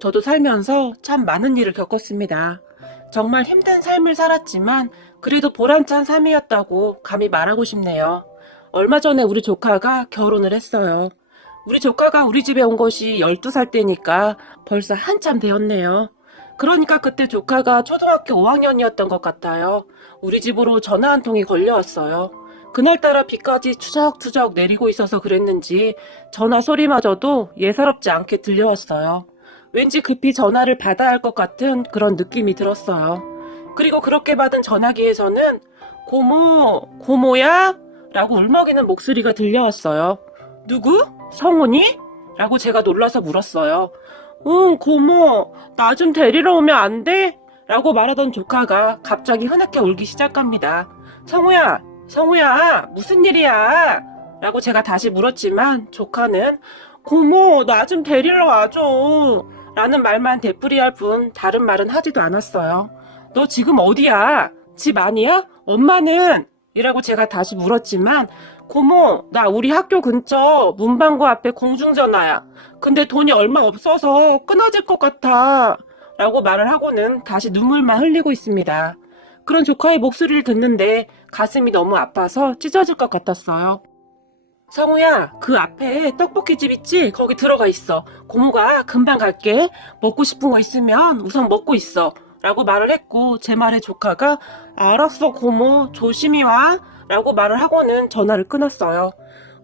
저도 살면서 참 많은 일을 겪었습니다. 정말 힘든 삶을 살았지만 그래도 보람찬 삶이었다고 감히 말하고 싶네요. 얼마 전에 우리 조카가 결혼을 했어요. 우리 조카가 우리 집에 온 것이 12살 때니까 벌써 한참 되었네요. 그러니까 그때 조카가 초등학교 5학년이었던 것 같아요. 우리 집으로 전화 한 통이 걸려왔어요. 그날따라 비까지 추적추적 내리고 있어서 그랬는지 전화 소리마저도 예사롭지 않게 들려왔어요. 왠지 급히 전화를 받아야 할 것 같은 그런 느낌이 들었어요. 그리고 그렇게 받은 전화기에서는 고모야? 라고 울먹이는 목소리가 들려왔어요. 누구? 성훈이? 라고 제가 놀라서 물었어요. 응, 고모, 나 좀 데리러 오면 안 돼? 라고 말하던 조카가 갑자기 흐느껴 울기 시작합니다. 성우야, 무슨 일이야? 라고 제가 다시 물었지만 조카는 고모, 나 좀 데리러 와줘. 라는 말만 되풀이할 뿐 다른 말은 하지도 않았어요. 너 지금 어디야? 집 아니야? 엄마는? 이라고 제가 다시 물었지만 고모, 나 우리 학교 근처 문방구 앞에 공중전화야. 근데 돈이 얼마 없어서 끊어질 것 같아. 라고 말을 하고는 다시 눈물만 흘리고 있습니다. 그런 조카의 목소리를 듣는데 가슴이 너무 아파서 찢어질 것 같았어요. 성우야, 그 앞에 떡볶이집 있지? 거기 들어가 있어. 고모가 금방 갈게. 먹고 싶은 거 있으면 우선 먹고 있어. 라고 말을 했고 제 말에 조카가 알았어 고모, 조심히 와. 라고 말을 하고는 전화를 끊었어요.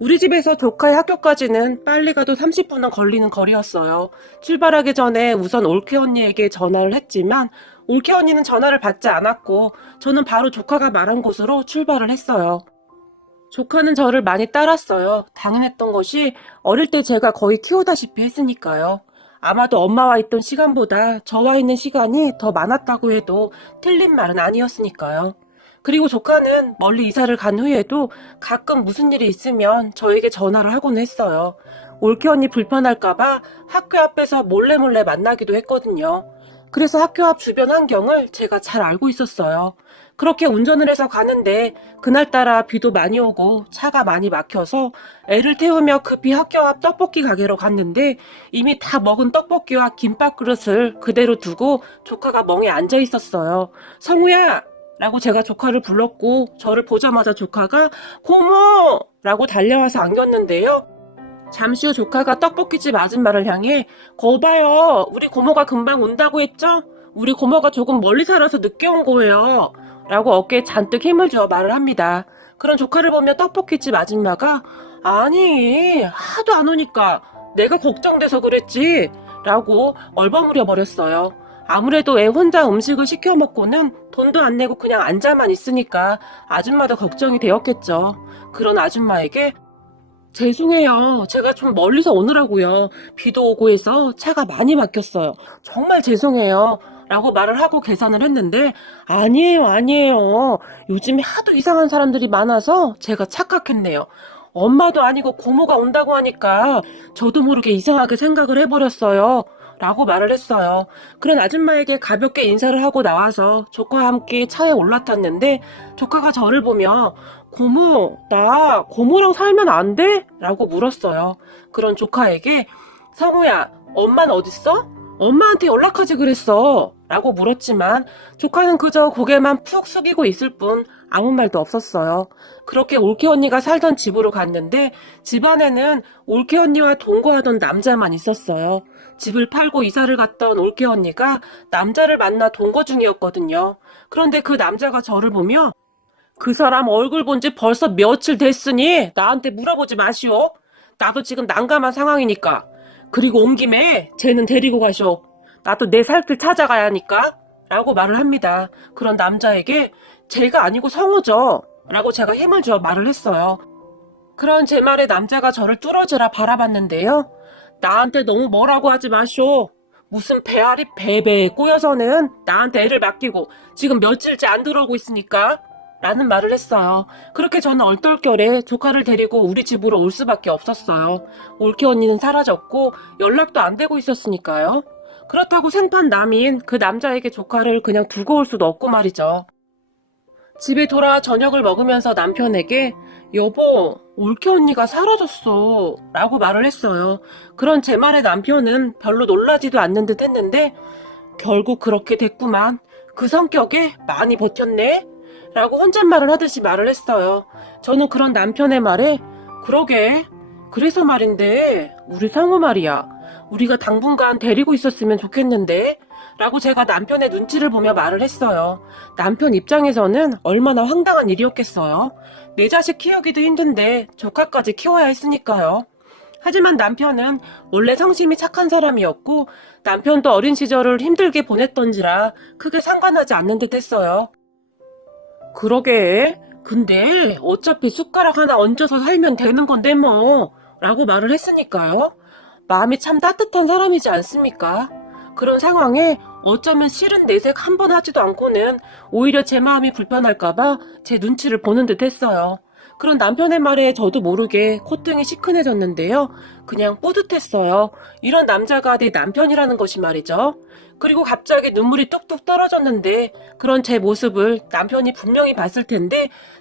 우리 집에서 조카의 학교까지는 빨리 가도 30분은 걸리는 거리였어요. 출발하기 전에 우선 올케 언니에게 전화를 했지만 올케 언니는 전화를 받지 않았고 저는 바로 조카가 말한 곳으로 출발을 했어요. 조카는 저를 많이 따랐어요. 당연했던 것이 어릴 때 제가 거의 키우다시피 했으니까요. 아마도 엄마와 있던 시간보다 저와 있는 시간이 더 많았다고 해도 틀린 말은 아니었으니까요. 그리고 조카는 멀리 이사를 간 후에도 가끔 무슨 일이 있으면 저에게 전화를 하곤 했어요. 올케 언니 불편할까봐 학교 앞에서 몰래 만나기도 했거든요. 그래서 학교 앞 주변 환경을 제가 잘 알고 있었어요. 그렇게 운전을 해서 가는데 그날따라 비도 많이 오고 차가 많이 막혀서 애를 태우며 급히 학교 앞 떡볶이 가게로 갔는데 이미 다 먹은 떡볶이와 김밥 그릇을 그대로 두고 조카가 멍에 앉아 있었어요. 성우야! 라고 제가 조카를 불렀고 저를 보자마자 조카가 고모! 라고 달려와서 안겼는데요. 잠시 후 조카가 떡볶이집 아줌마를 향해 거봐요. 우리 고모가 금방 온다고 했죠? 우리 고모가 조금 멀리 살아서 늦게 온 거예요. 라고 어깨에 잔뜩 힘을 주어 말을 합니다. 그런 조카를 보며 떡볶이집 아줌마가 아니 하도 안 오니까 내가 걱정돼서 그랬지 라고 얼버무려 버렸어요. 아무래도 애 혼자 음식을 시켜 먹고는 돈도 안 내고 그냥 앉아만 있으니까 아줌마도 걱정이 되었겠죠. 그런 아줌마에게 죄송해요. 제가 좀 멀리서 오느라고요. 비도 오고 해서 차가 많이 막혔어요. 정말 죄송해요. 라고 말을 하고 계산을 했는데 아니에요. 요즘에 하도 이상한 사람들이 많아서 제가 착각했네요. 엄마도 아니고 고모가 온다고 하니까 저도 모르게 이상하게 생각을 해버렸어요. 라고 말을 했어요. 그런 아줌마에게 가볍게 인사를 하고 나와서 조카와 함께 차에 올라탔는데 조카가 저를 보며 고모, 나 고모랑 살면 안 돼? 라고 물었어요. 그런 조카에게 성우야, 엄마는 어딨어? 엄마한테 연락하지 그랬어. 라고 물었지만 조카는 그저 고개만 푹 숙이고 있을 뿐 아무 말도 없었어요. 그렇게 올케 언니가 살던 집으로 갔는데 집 안에는 올케 언니와 동거하던 남자만 있었어요. 집을 팔고 이사를 갔던 올케 언니가 남자를 만나 동거 중이었거든요. 그런데 그 남자가 저를 보며 그 사람 얼굴 본 지 벌써 며칠 됐으니 나한테 물어보지 마시오. 나도 지금 난감한 상황이니까. 그리고 온 김에 쟤는 데리고 가시오. 나도 내 살 길 찾아가야 하니까. 라고 말을 합니다. 그런 남자에게 제가 아니고 성우죠. 라고 제가 힘을 주어 말을 했어요. 그런 제 말에 남자가 저를 뚫어지라 바라봤는데요. 나한테 너무 뭐라고 하지 마시오. 무슨 배알이 배배에 꼬여서는 나한테 애를 맡기고 지금 며칠째 안 들어오고 있으니까. 라는 말을 했어요. 그렇게 저는 얼떨결에 조카를 데리고 우리 집으로 올 수밖에 없었어요. 올케 언니는 사라졌고 연락도 안 되고 있었으니까요. 그렇다고 생판 남인 그 남자에게 조카를 그냥 두고 올 수도 없고 말이죠. 집에 돌아와 저녁을 먹으면서 남편에게 여보, 올케 언니가 사라졌어. 라고 말을 했어요. 그런 제 말에 남편은 별로 놀라지도 않는 듯 했는데, 결국 그렇게 됐구만. 그 성격에 많이 버텼네? 라고 혼잣말을 하듯이 말을 했어요. 저는 그런 남편의 말에, 그러게. 그래서 말인데, 우리 상우 말이야. 우리가 당분간 데리고 있었으면 좋겠는데? 라고 제가 남편의 눈치를 보며 말을 했어요. 남편 입장에서는 얼마나 황당한 일이었겠어요. 내 자식 키우기도 힘든데 조카까지 키워야 했으니까요. 하지만 남편은 원래 성심이 착한 사람이었고 남편도 어린 시절을 힘들게 보냈던지라 크게 상관하지 않는 듯 했어요. 그러게. 근데 어차피 숟가락 하나 얹어서 살면 되는 건데 뭐. 라고 말을 했으니까요. 마음이 참 따뜻한 사람이지 않습니까? 그런 상황에 어쩌면 싫은 내색 한 번 하지도 않고는 오히려 제 마음이 불편할까봐 제 눈치를 보는 듯 했어요. 그런 남편의 말에 저도 모르게 콧등이 시큰해졌는데요. 그냥 뿌듯했어요. 이런 남자가 내 남편이라는 것이 말이죠. 그리고 갑자기 눈물이 뚝뚝 떨어졌는데 그런 제 모습을 남편이 분명히 봤을 텐데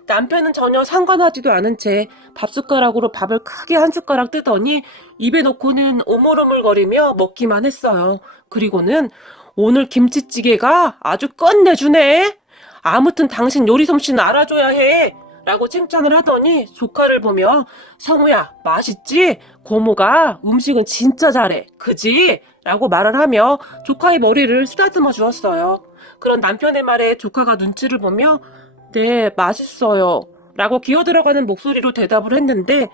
남편은 전혀 상관하지도 않은 채 밥숟가락으로 밥을 크게 한 숟가락 뜨더니 입에 넣고는 오물오물거리며 먹기만 했어요. 그리고는 오늘 김치찌개가 아주 끝내주네. 아무튼 당신 요리 솜씨는 알아줘야 해. 라고 칭찬을 하더니 조카를 보며 성우야 맛있지? 고모가 음식은 진짜 잘해. 그지? 라고 말을 하며 조카의 머리를 쓰다듬어 주었어요. 그런 남편의 말에 조카가 눈치를 보며 네 맛있어요. 라고 기어들어가는 목소리로 대답을 했는데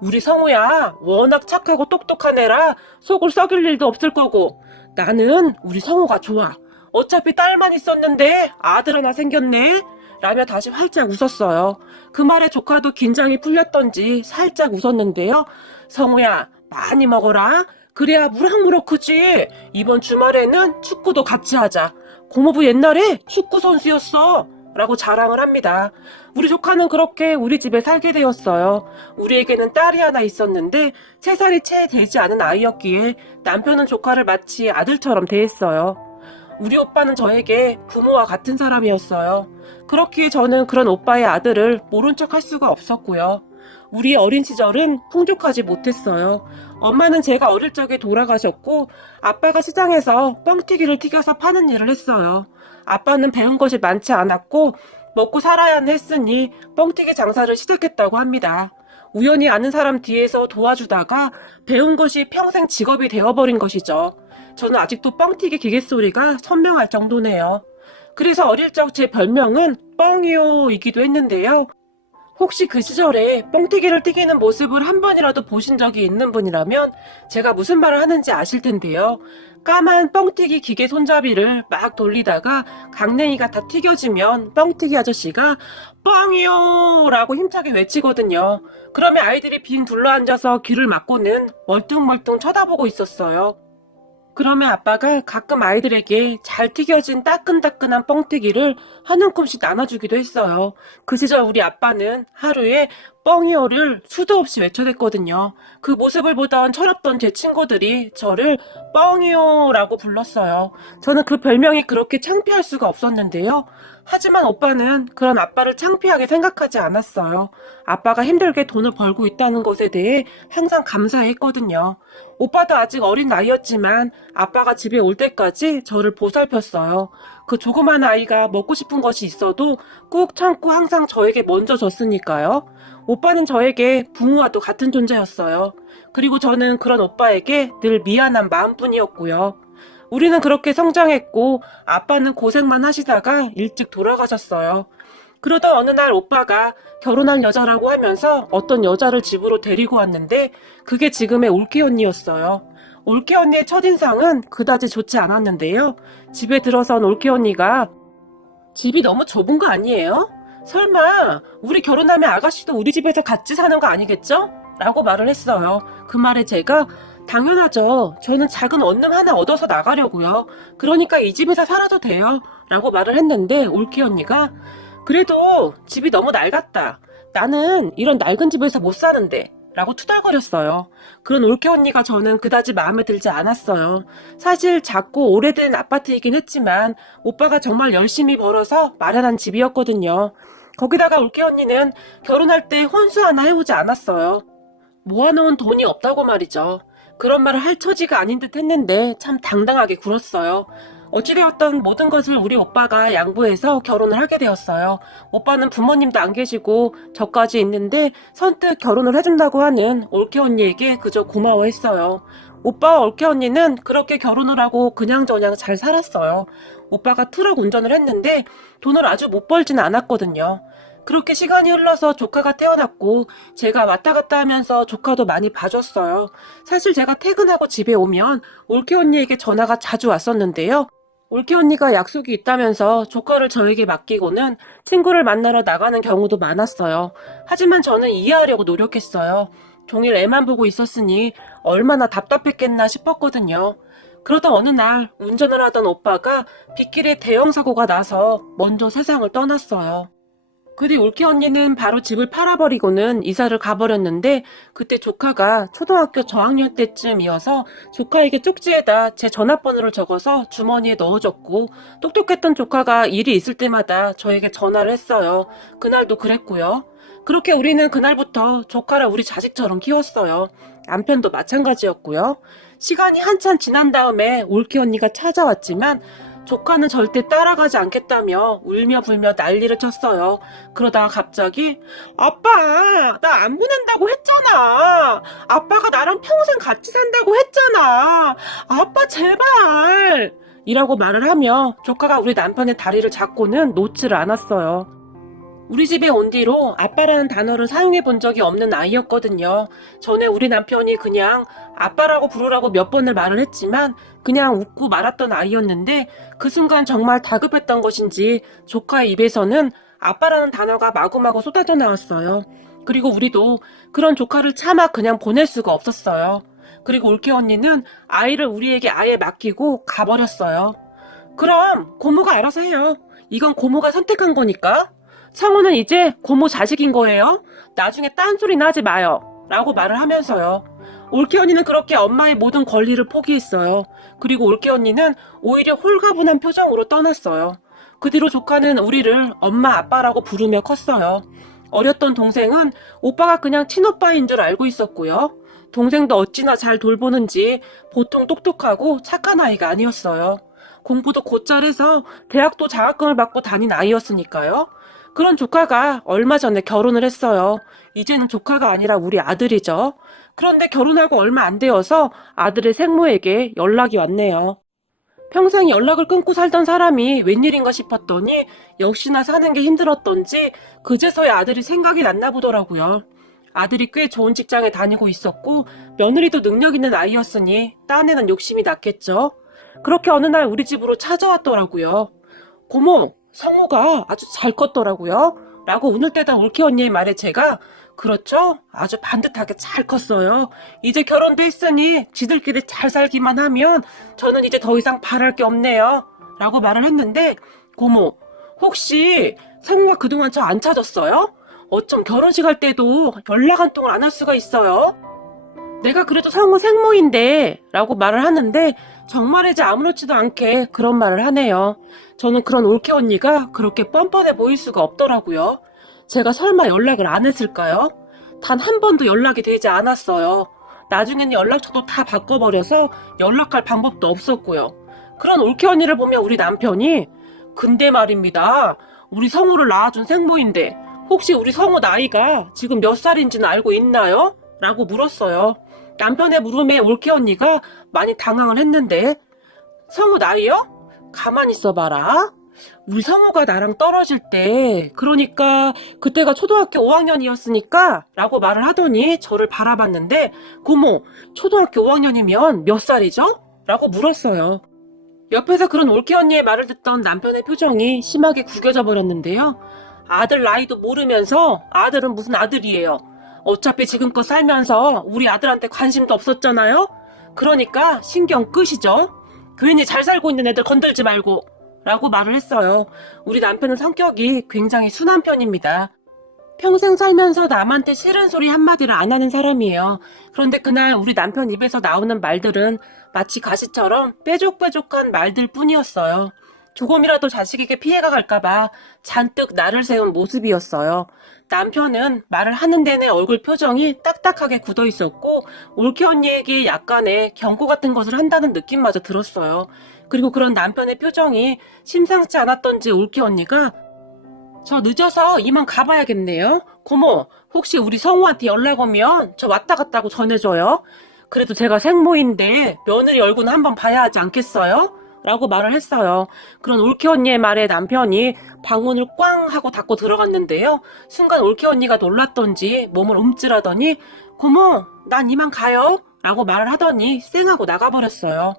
우리 성우야 워낙 착하고 똑똑한 애라 속을 썩일 일도 없을 거고 나는 우리 성우가 좋아. 어차피 딸만 있었는데 아들 하나 생겼네. 라며 다시 활짝 웃었어요. 그 말에 조카도 긴장이 풀렸던지 살짝 웃었는데요. 성우야 많이 먹어라. 그래야 무럭무럭 크지. 이번 주말에는 축구도 같이 하자. 고모부 옛날에 축구 선수였어. 라고 자랑을 합니다. 우리 조카는 그렇게 우리 집에 살게 되었어요. 우리에게는 딸이 하나 있었는데 3살이 채 되지 않은 아이였기에 남편은 조카를 마치 아들처럼 대했어요. 우리 오빠는 저에게 부모와 같은 사람이었어요. 그렇기에 저는 그런 오빠의 아들을 모른 척 할 수가 없었고요. 우리 어린 시절은 풍족하지 못했어요. 엄마는 제가 어릴 적에 돌아가셨고 아빠가 시장에서 뻥튀기를 튀겨서 파는 일을 했어요. 아빠는 배운 것이 많지 않았고 먹고 살아야 했으니 뻥튀기 장사를 시작했다고 합니다. 우연히 아는 사람 뒤에서 도와주다가 배운 것이 평생 직업이 되어버린 것이죠. 저는 아직도 뻥튀기 기계 소리가 선명할 정도네요. 그래서 어릴 적 제 별명은 뻥이요이기도 했는데요. 혹시 그 시절에 뻥튀기를 튀기는 모습을 한 번이라도 보신 적이 있는 분이라면 제가 무슨 말을 하는지 아실 텐데요. 까만 뻥튀기 기계 손잡이를 막 돌리다가 강냉이가 다 튀겨지면 뻥튀기 아저씨가 뻥이요 라고 힘차게 외치거든요. 그러면 아이들이 빙 둘러앉아서 귀를 막고는 멀뚱멀뚱 쳐다보고 있었어요. 그러면 아빠가 가끔 아이들에게 잘 튀겨진 따끈따끈한 뻥튀기를 한 움큼씩 나눠주기도 했어요. 그 시절 우리 아빠는 하루에 뻥이요를 수도 없이 외쳐댔거든요. 그 모습을 보던 철없던 제 친구들이 저를 뻥이요라고 불렀어요. 저는 그 별명이 그렇게 창피할 수가 없었는데요. 하지만 오빠는 그런 아빠를 창피하게 생각하지 않았어요. 아빠가 힘들게 돈을 벌고 있다는 것에 대해 항상 감사했거든요. 오빠도 아직 어린 나이였지만 아빠가 집에 올 때까지 저를 보살폈어요. 그 조그만 아이가 먹고 싶은 것이 있어도 꾹 참고 항상 저에게 먼저 줬으니까요. 오빠는 저에게 부모와도 같은 존재였어요. 그리고 저는 그런 오빠에게 늘 미안한 마음뿐이었고요. 우리는 그렇게 성장했고 아빠는 고생만 하시다가 일찍 돌아가셨어요. 그러던 어느 날 오빠가 결혼할 여자라고 하면서 어떤 여자를 집으로 데리고 왔는데 그게 지금의 올케 언니였어요. 올케 언니의 첫인상은 그다지 좋지 않았는데요. 집에 들어선 올케 언니가 집이 너무 좁은 거 아니에요? 설마 우리 결혼하면 아가씨도 우리 집에서 같이 사는 거 아니겠죠? 라고 말을 했어요. 그 말에 제가 당연하죠. 저는 작은 원룸 하나 얻어서 나가려고요. 그러니까 이 집에서 살아도 돼요. 라고 말을 했는데 올케 언니가 그래도 집이 너무 낡았다. 나는 이런 낡은 집에서 못 사는데 라고 투덜거렸어요. 그런 올케 언니가 저는 그다지 마음에 들지 않았어요. 사실 작고 오래된 아파트이긴 했지만 오빠가 정말 열심히 벌어서 마련한 집이었거든요. 거기다가 올케 언니는 결혼할 때 혼수 하나 해오지 않았어요. 모아놓은 돈이 없다고 말이죠. 그런 말을 할 처지가 아닌 듯 했는데 참 당당하게 굴었어요. 어찌되었던 모든 것을 우리 오빠가 양보해서 결혼을 하게 되었어요. 오빠는 부모님도 안 계시고 저까지 있는데 선뜻 결혼을 해준다고 하는 올케 언니에게 그저 고마워했어요. 오빠와 올케 언니는 그렇게 결혼을 하고 그냥저냥 잘 살았어요. 오빠가 트럭 운전을 했는데 돈을 아주 못 벌지는 않았거든요. 그렇게 시간이 흘러서 조카가 태어났고 제가 왔다 갔다 하면서 조카도 많이 봐줬어요. 사실 제가 퇴근하고 집에 오면 올케 언니에게 전화가 자주 왔었는데요. 올케 언니가 약속이 있다면서 조카를 저에게 맡기고는 친구를 만나러 나가는 경우도 많았어요. 하지만 저는 이해하려고 노력했어요. 종일 애만 보고 있었으니 얼마나 답답했겠나 싶었거든요. 그러다 어느 날 운전을 하던 오빠가 빗길에 대형 사고가 나서 먼저 세상을 떠났어요. 그 뒤 올케 언니는 바로 집을 팔아버리고는 이사를 가버렸는데 그때 조카가 초등학교 저학년 때쯤이어서 조카에게 쪽지에다 제 전화번호를 적어서 주머니에 넣어줬고 똑똑했던 조카가 일이 있을 때마다 저에게 전화를 했어요. 그날도 그랬고요. 그렇게 우리는 그날부터 조카를 우리 자식처럼 키웠어요. 남편도 마찬가지였고요. 시간이 한참 지난 다음에 올케 언니가 찾아왔지만 조카는 절대 따라가지 않겠다며 울며 불며 난리를 쳤어요. 그러다가 갑자기 아빠, 나 안 보낸다고 했잖아. 아빠가 나랑 평생 같이 산다고 했잖아. 아빠 제발 이라고 말을 하며 조카가 우리 남편의 다리를 잡고는 놓지를 않았어요. 우리 집에 온 뒤로 아빠라는 단어를 사용해 본 적이 없는 아이였거든요. 전에 우리 남편이 그냥 아빠라고 부르라고 몇 번을 말을 했지만 그냥 웃고 말았던 아이였는데 그 순간 정말 다급했던 것인지 조카의 입에서는 아빠라는 단어가 마구마구 쏟아져 나왔어요. 그리고 우리도 그런 조카를 차마 그냥 보낼 수가 없었어요. 그리고 올케 언니는 아이를 우리에게 아예 맡기고 가버렸어요. 그럼 고모가 알아서 해요. 이건 고모가 선택한 거니까. 성우는 이제 고모 자식인 거예요. 나중에 딴소리나 하지 마요. 라고 말을 하면서요. 올케 언니는 그렇게 엄마의 모든 권리를 포기했어요. 그리고 올케 언니는 오히려 홀가분한 표정으로 떠났어요. 그 뒤로 조카는 우리를 엄마 아빠라고 부르며 컸어요. 어렸던 동생은 오빠가 그냥 친오빠인 줄 알고 있었고요. 동생도 어찌나 잘 돌보는지 보통 똑똑하고 착한 아이가 아니었어요. 공부도 곧잘 해서 대학도 장학금을 받고 다닌 아이였으니까요. 그런 조카가 얼마 전에 결혼을 했어요. 이제는 조카가 아니라 우리 아들이죠. 그런데 결혼하고 얼마 안 되어서 아들의 생모에게 연락이 왔네요. 평생 연락을 끊고 살던 사람이 웬일인가 싶었더니 역시나 사는 게 힘들었던지 그제서야 아들이 생각이 났나 보더라고요. 아들이 꽤 좋은 직장에 다니고 있었고 며느리도 능력 있는 아이였으니 딴에는 욕심이 났겠죠. 그렇게 어느 날 우리 집으로 찾아왔더라고요. 고모, 성우가 아주 잘 컸더라고요. 라고 운을 떼던 올케 언니의 말에 제가 그렇죠? 아주 반듯하게 잘 컸어요. 이제 결혼도 했으니 지들끼리 잘 살기만 하면 저는 이제 더 이상 바랄 게 없네요. 라고 말을 했는데 고모, 혹시 성우가 그동안 저 안 찾았어요? 어쩜 결혼식 할 때도 연락 한 통을 안 할 수가 있어요? 내가 그래도 성우 생모인데 라고 말을 하는데 정말이지 아무렇지도 않게 그런 말을 하네요. 저는 그런 올케 언니가 그렇게 뻔뻔해 보일 수가 없더라고요. 제가 설마 연락을 안 했을까요? 단 한 번도 연락이 되지 않았어요. 나중에는 연락처도 다 바꿔버려서 연락할 방법도 없었고요. 그런 올케 언니를 보며 우리 남편이 근데 말입니다. 우리 성우를 낳아준 생모인데 혹시 우리 성우 나이가 지금 몇 살인지는 알고 있나요? 라고 물었어요. 남편의 물음에 올케 언니가 많이 당황을 했는데 성우 나이요? 가만히 있어봐라. 우리 성우가 나랑 떨어질 때 그러니까 그때가 초등학교 5학년이었으니까 라고 말을 하더니 저를 바라봤는데 고모 초등학교 5학년이면 몇 살이죠? 라고 물었어요. 옆에서 그런 올케 언니의 말을 듣던 남편의 표정이 심하게 구겨져 버렸는데요. 아들 나이도 모르면서 아들은 무슨 아들이에요. 어차피 지금껏 살면서 우리 아들한테 관심도 없었잖아요. 그러니까 신경 끄시죠. 괜히 잘 살고 있는 애들 건들지 말고 라고 말을 했어요. 우리 남편은 성격이 굉장히 순한 편입니다. 평생 살면서 남한테 싫은 소리 한마디를 안 하는 사람이에요. 그런데 그날 우리 남편 입에서 나오는 말들은 마치 가시처럼 뾰족뾰족한 말들 뿐이었어요. 조금이라도 자식에게 피해가 갈까봐 잔뜩 날을 세운 모습이었어요. 남편은 말을 하는 내내 얼굴 표정이 딱딱하게 굳어 있었고 올케 언니에게 약간의 경고 같은 것을 한다는 느낌마저 들었어요. 그리고 그런 남편의 표정이 심상치 않았던지 올케 언니가 저 늦어서 이만 가봐야겠네요. 고모, 혹시 우리 성우한테 연락 오면 저 왔다 갔다고 전해줘요. 그래도 제가 생모인데 며느리 얼굴은 한번 봐야 하지 않겠어요? 라고 말을 했어요. 그런 올케 언니의 말에 남편이 방문을 꽝 하고 닫고 들어갔는데요. 순간 올케 언니가 놀랐던지 몸을 움찔하더니 고모, 난 이만 가요. 라고 말을 하더니 쌩하고 나가버렸어요.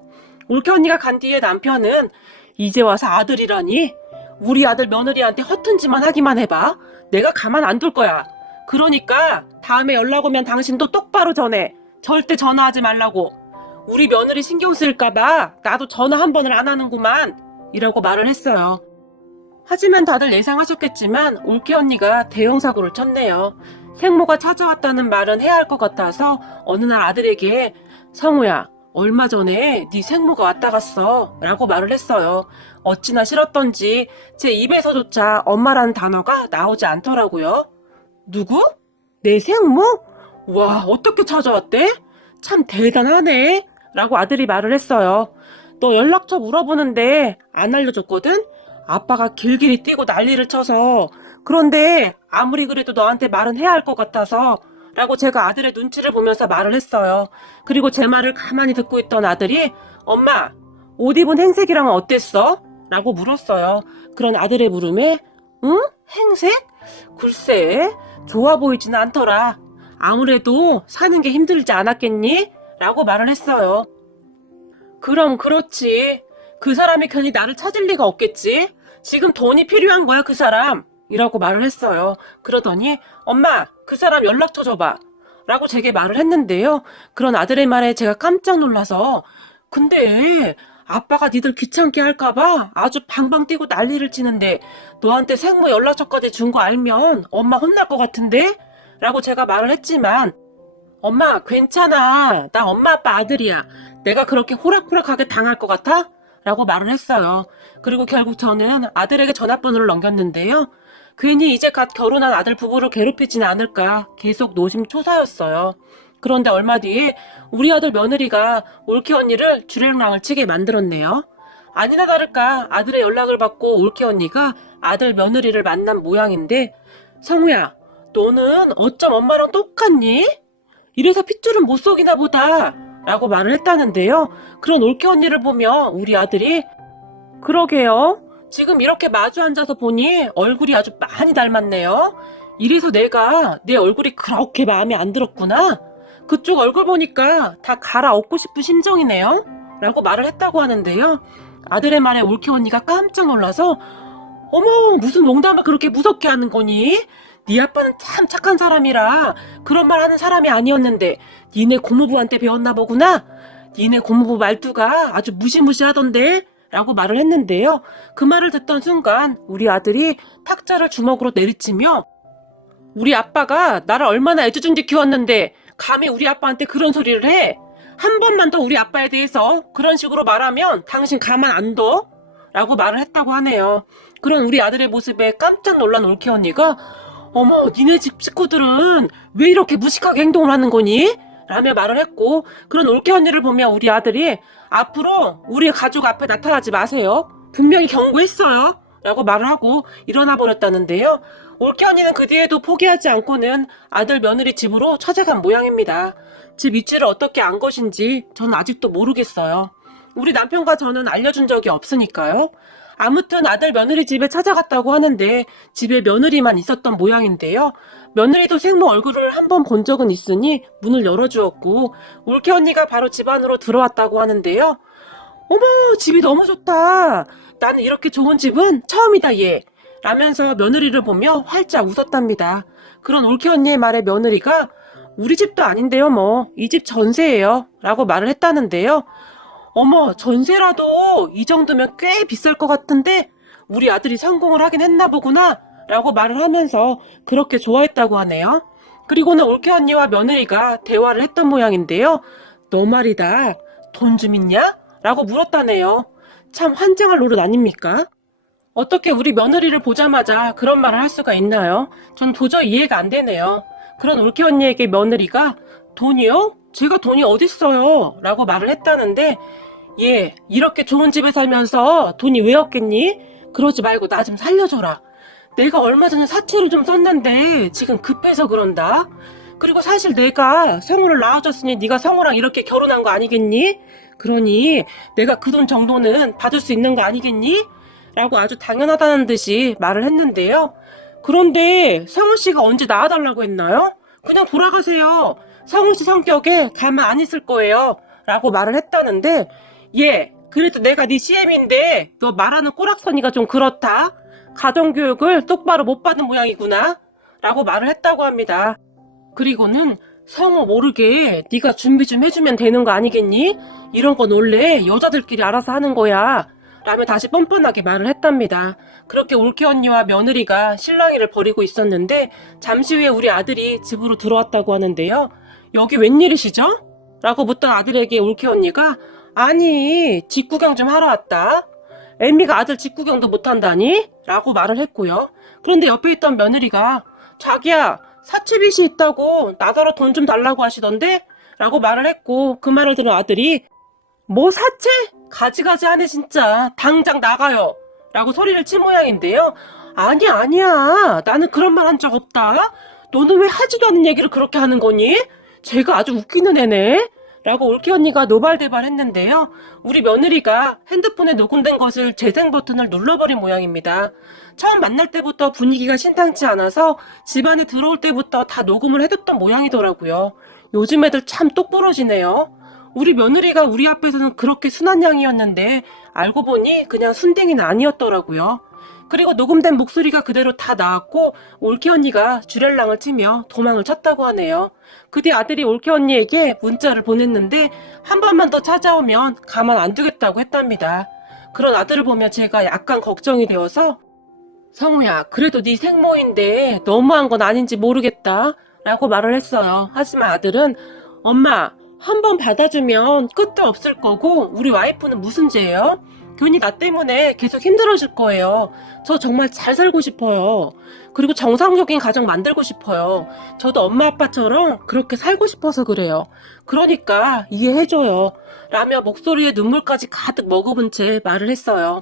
올케 언니가 간 뒤에 남편은 이제 와서 아들이라니? 우리 아들 며느리한테 허튼 짓만 하기만 해봐. 내가 가만 안 둘 거야. 그러니까 다음에 연락 오면 당신도 똑바로 전해. 절대 전화하지 말라고. 우리 며느리 신경 쓸까봐 나도 전화 한 번을 안 하는구만. 이라고 말을 했어요. 하지만 다들 예상하셨겠지만 올케 언니가 대형 사고를 쳤네요. 생모가 찾아왔다는 말은 해야 할 것 같아서 어느 날 아들에게 성우야, 얼마 전에 네 생모가 왔다 갔어 라고 말을 했어요. 어찌나 싫었던지 제 입에서조차 엄마라는 단어가 나오지 않더라고요. 누구? 내 생모? 와, 어떻게 찾아왔대? 참 대단하네 라고 아들이 말을 했어요. 너 연락처 물어보는데 안 알려줬거든? 아빠가 길길이 뛰고 난리를 쳐서. 그런데 아무리 그래도 너한테 말은 해야 할 것 같아서 라고 제가 아들의 눈치를 보면서 말을 했어요. 그리고 제 말을 가만히 듣고 있던 아들이 엄마, 옷 입은 행색이랑은 어땠어? 라고 물었어요. 그런 아들의 물음에 응? 행색? 글쎄, 좋아 보이지는 않더라. 아무래도 사는 게 힘들지 않았겠니? 라고 말을 했어요. 그럼 그렇지. 그 사람이 괜히 나를 찾을 리가 없겠지? 지금 돈이 필요한 거야, 그 사람. 이라고 말을 했어요. 그러더니 엄마, 그 사람 연락처 줘봐. 라고 제게 말을 했는데요. 그런 아들의 말에 제가 깜짝 놀라서 근데 아빠가 니들 귀찮게 할까봐 아주 방방 뛰고 난리를 치는데 너한테 생모 연락처까지 준 거 알면 엄마 혼날 것 같은데? 라고 제가 말을 했지만 엄마 괜찮아. 나 엄마 아빠 아들이야. 내가 그렇게 호락호락하게 당할 것 같아? 라고 말을 했어요. 그리고 결국 저는 아들에게 전화번호를 넘겼는데요. 괜히 이제 갓 결혼한 아들 부부를 괴롭히지는 않을까 계속 노심초사였어요. 그런데 얼마 뒤에 우리 아들 며느리가 올케 언니를 주랭랑을 치게 만들었네요. 아니나 다를까 아들의 연락을 받고 올케 언니가 아들 며느리를 만난 모양인데 성우야, 너는 어쩜 엄마랑 똑같니? 이래서 핏줄은 못 속이나 보다 라고 말을 했다는데요. 그런 올케 언니를 보며 우리 아들이 그러게요. 지금 이렇게 마주 앉아서 보니 얼굴이 아주 많이 닮았네요. 이래서 내가 내 얼굴이 그렇게 마음에 안 들었구나. 그쪽 얼굴 보니까 다 갈아엎고 싶은 심정이네요. 라고 말을 했다고 하는데요. 아들의 말에 올케 언니가 깜짝 놀라서 어머, 무슨 농담을 그렇게 무섭게 하는 거니? 네 아빠는 참 착한 사람이라 그런 말 하는 사람이 아니었는데 니네 고모부한테 배웠나 보구나. 니네 고모부 말투가 아주 무시무시하던데 라고 말을 했는데요. 그 말을 듣던 순간 우리 아들이 탁자를 주먹으로 내리치며 우리 아빠가 나를 얼마나 애지중지 키웠는데 감히 우리 아빠한테 그런 소리를 해? 한 번만 더 우리 아빠에 대해서 그런 식으로 말하면 당신 가만 안 둬? 라고 말을 했다고 하네요. 그런 우리 아들의 모습에 깜짝 놀란 올케 언니가 어머, 니네 집 식구들은 왜 이렇게 무식하게 행동을 하는 거니? 라며 말을 했고 그런 올케 언니를 보며 우리 아들이 앞으로 우리 가족 앞에 나타나지 마세요. 분명히 경고했어요. 라고 말을 하고 일어나 버렸다는데요. 올케 언니는 그 뒤에도 포기하지 않고는 아들 며느리 집으로 찾아간 모양입니다. 집 위치를 어떻게 안 것인지 저는 아직도 모르겠어요. 우리 남편과 저는 알려준 적이 없으니까요. 아무튼 아들 며느리 집에 찾아갔다고 하는데 집에 며느리만 있었던 모양인데요. 며느리도 생모 얼굴을 한번 본 적은 있으니 문을 열어주었고 올케 언니가 바로 집 안으로 들어왔다고 하는데요. 어머, 집이 너무 좋다. 나는 이렇게 좋은 집은 처음이다 얘. 라면서 며느리를 보며 활짝 웃었답니다. 그런 올케 언니의 말에 며느리가 우리 집도 아닌데요 뭐 이 집 전세예요 라고 말을 했다는데요. 어머, 전세라도 이 정도면 꽤 비쌀 것 같은데 우리 아들이 성공을 하긴 했나 보구나 라고 말을 하면서 그렇게 좋아했다고 하네요. 그리고는 올케 언니와 며느리가 대화를 했던 모양인데요. 너 말이다, 돈 좀 있냐? 라고 물었다네요. 참 환장할 노릇 아닙니까? 어떻게 우리 며느리를 보자마자 그런 말을 할 수가 있나요? 전 도저히 이해가 안 되네요. 그런 올케 언니에게 며느리가 돈이요? 제가 돈이 어딨어요? 라고 말을 했다는데 얘 이렇게 좋은 집에 살면서 돈이 왜 없겠니? 그러지 말고 나 좀 살려줘라. 내가 얼마 전에 사채를 좀 썼는데 지금 급해서 그런다. 그리고 사실 내가 성우를 낳아줬으니 네가 성우랑 이렇게 결혼한 거 아니겠니? 그러니 내가 그 돈 정도는 받을 수 있는 거 아니겠니? 라고 아주 당연하다는 듯이 말을 했는데요. 그런데 성우씨가 언제 낳아달라고 했나요? 그냥 돌아가세요. 성우씨 성격에 가만 안 있을 거예요. 라고 말을 했다는데 얘 그래도 내가 네 CM인데 너 말하는 꼬락서니가 좀 그렇다. 가정교육을 똑바로 못 받은 모양이구나. 라고 말을 했다고 합니다. 그리고는 성우 모르게 네가 준비 좀 해주면 되는 거 아니겠니? 이런 건 원래 여자들끼리 알아서 하는 거야. 라며 다시 뻔뻔하게 말을 했답니다. 그렇게 올케 언니와 며느리가 실랑이를 벌이고 있었는데 잠시 후에 우리 아들이 집으로 들어왔다고 하는데요. 여기 웬일이시죠? 라고 묻던 아들에게 올케 언니가 아니 집 구경 좀 하러 왔다. 애미가 아들 집 구경도 못한다니? 라고 말을 했고요. 그런데 옆에 있던 며느리가 자기야 사채빚이 있다고 나더러 돈 좀 달라고 하시던데? 라고 말을 했고 그 말을 들은 아들이 뭐 사채? 가지가지 하네 진짜. 당장 나가요. 라고 소리를 친 모양인데요. 아니야. 나는 그런 말 한 적 없다. 너는 왜 하지도 않은 얘기를 그렇게 하는 거니? 쟤가 아주 웃기는 애네. 라고 올케 언니가 노발대발 했는데요. 우리 며느리가 핸드폰에 녹음된 것을 재생 버튼을 눌러버린 모양입니다. 처음 만날 때부터 분위기가 심상치 않아서 집안에 들어올 때부터 다 녹음을 해뒀던 모양이더라고요. 요즘 애들 참 똑부러지네요. 우리 며느리가 우리 앞에서는 그렇게 순한 양이었는데 알고 보니 그냥 순댕이는 아니었더라고요. 그리고 녹음된 목소리가 그대로 다 나왔고 올케 언니가 주렐랑을 치며 도망을 쳤다고 하네요. 그 뒤 아들이 올케 언니에게 문자를 보냈는데 한 번만 더 찾아오면 가만 안 두겠다고 했답니다. 그런 아들을 보며 제가 약간 걱정이 되어서 성우야 그래도 네 생모인데 너무한 건 아닌지 모르겠다 라고 말을 했어요. 하지만 아들은 엄마 한 번 받아주면 끝도 없을 거고 우리 와이프는 무슨 죄예요? 괜히 나 때문에 계속 힘들어질 거예요. 저 정말 잘 살고 싶어요. 그리고 정상적인 가정 만들고 싶어요. 저도 엄마 아빠처럼 그렇게 살고 싶어서 그래요. 그러니까 이해해줘요. 라며 목소리에 눈물까지 가득 머금은 채 말을 했어요.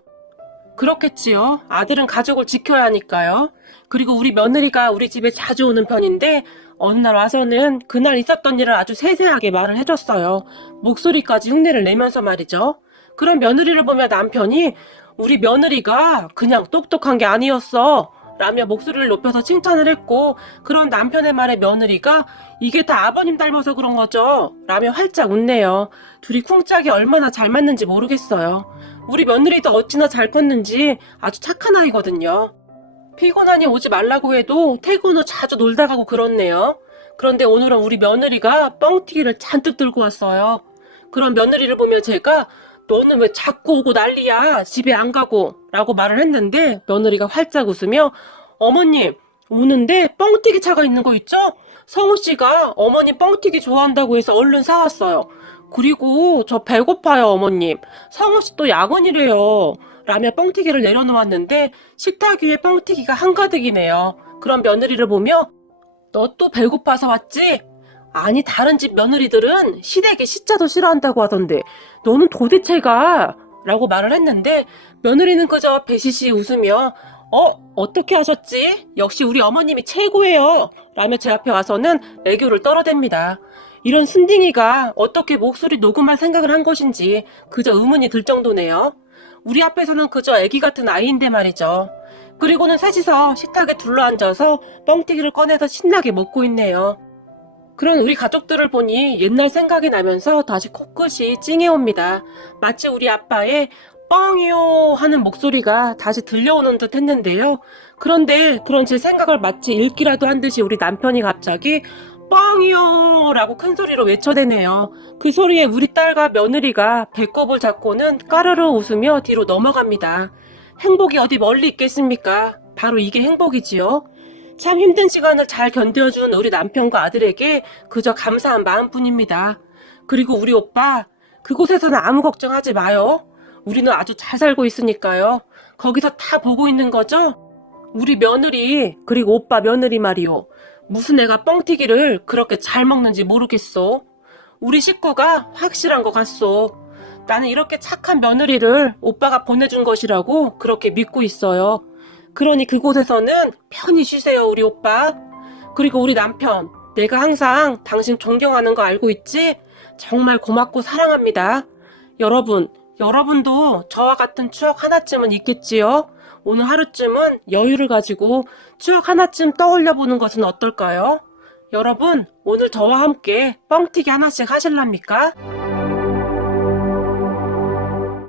그렇겠지요. 아들은 가족을 지켜야 하니까요. 그리고 우리 며느리가 우리 집에 자주 오는 편인데 어느 날 와서는 그날 있었던 일을 아주 세세하게 말을 해줬어요. 목소리까지 흉내를 내면서 말이죠. 그런 며느리를 보며 남편이 우리 며느리가 그냥 똑똑한 게 아니었어 라며 목소리를 높여서 칭찬을 했고 그런 남편의 말에 며느리가 이게 다 아버님 닮아서 그런 거죠 라며 활짝 웃네요. 둘이 쿵짝이 얼마나 잘 맞는지 모르겠어요. 우리 며느리도 어찌나 잘 컸는지 아주 착한 아이거든요. 피곤하니 오지 말라고 해도 퇴근 후 자주 놀다 가고 그렇네요. 그런데 오늘은 우리 며느리가 뻥튀기를 잔뜩 들고 왔어요. 그런 며느리를 보며 제가 너는 왜 자꾸 오고 난리야 집에 안 가고 라고 말을 했는데 며느리가 활짝 웃으며 어머님 오는데 뻥튀기 차가 있는 거 있죠? 성우씨가 어머님 뻥튀기 좋아한다고 해서 얼른 사왔어요. 그리고 저 배고파요 어머님. 성우씨 또 야근이래요. 라며 뻥튀기를 내려놓았는데 식탁 위에 뻥튀기가 한가득이네요. 그런 며느리를 보며 너 또 배고파서 왔지? 아니 다른 집 며느리들은 시댁에 시자도 싫어한다고 하던데 너는 도대체가 라고 말을 했는데 며느리는 그저 배시시 웃으며 어떻게 하셨지? 역시 우리 어머님이 최고예요 라며 제 앞에 와서는 애교를 떨어댑니다. 이런 순딩이가 어떻게 목소리 녹음할 생각을 한 것인지 그저 의문이 들 정도네요. 우리 앞에서는 그저 애기 같은 아이인데 말이죠. 그리고는 셋이서 식탁에 둘러앉아서 뻥튀기를 꺼내서 신나게 먹고 있네요. 그런 우리 가족들을 보니 옛날 생각이 나면서 다시 코끝이 찡해옵니다. 마치 우리 아빠의 뻥이요 하는 목소리가 다시 들려오는 듯 했는데요. 그런데 그런 제 생각을 마치 읽기라도 한 듯이 우리 남편이 갑자기 뻥이요 라고 큰 소리로 외쳐대네요. 그 소리에 우리 딸과 며느리가 배꼽을 잡고는 까르르 웃으며 뒤로 넘어갑니다. 행복이 어디 멀리 있겠습니까? 바로 이게 행복이지요. 참 힘든 시간을 잘 견뎌준 우리 남편과 아들에게 그저 감사한 마음뿐입니다. 그리고 우리 오빠, 그곳에서는 아무 걱정하지 마요. 우리는 아주 잘 살고 있으니까요. 거기서 다 보고 있는 거죠? 우리 며느리, 그리고 오빠 며느리 말이요. 무슨 애가 뻥튀기를 그렇게 잘 먹는지 모르겠어. 우리 식구가 확실한 것 같소. 나는 이렇게 착한 며느리를 오빠가 보내준 것이라고 그렇게 믿고 있어요. 그러니 그곳에서는 편히 쉬세요, 우리 오빠. 그리고 우리 남편, 내가 항상 당신 존경하는 거 알고 있지? 정말 고맙고 사랑합니다. 여러분도 저와 같은 추억 하나쯤은 있겠지요? 오늘 하루쯤은 여유를 가지고 추억 하나쯤 떠올려 보는 것은 어떨까요? 여러분, 오늘 저와 함께 뻥튀기 하나씩 하실랍니까?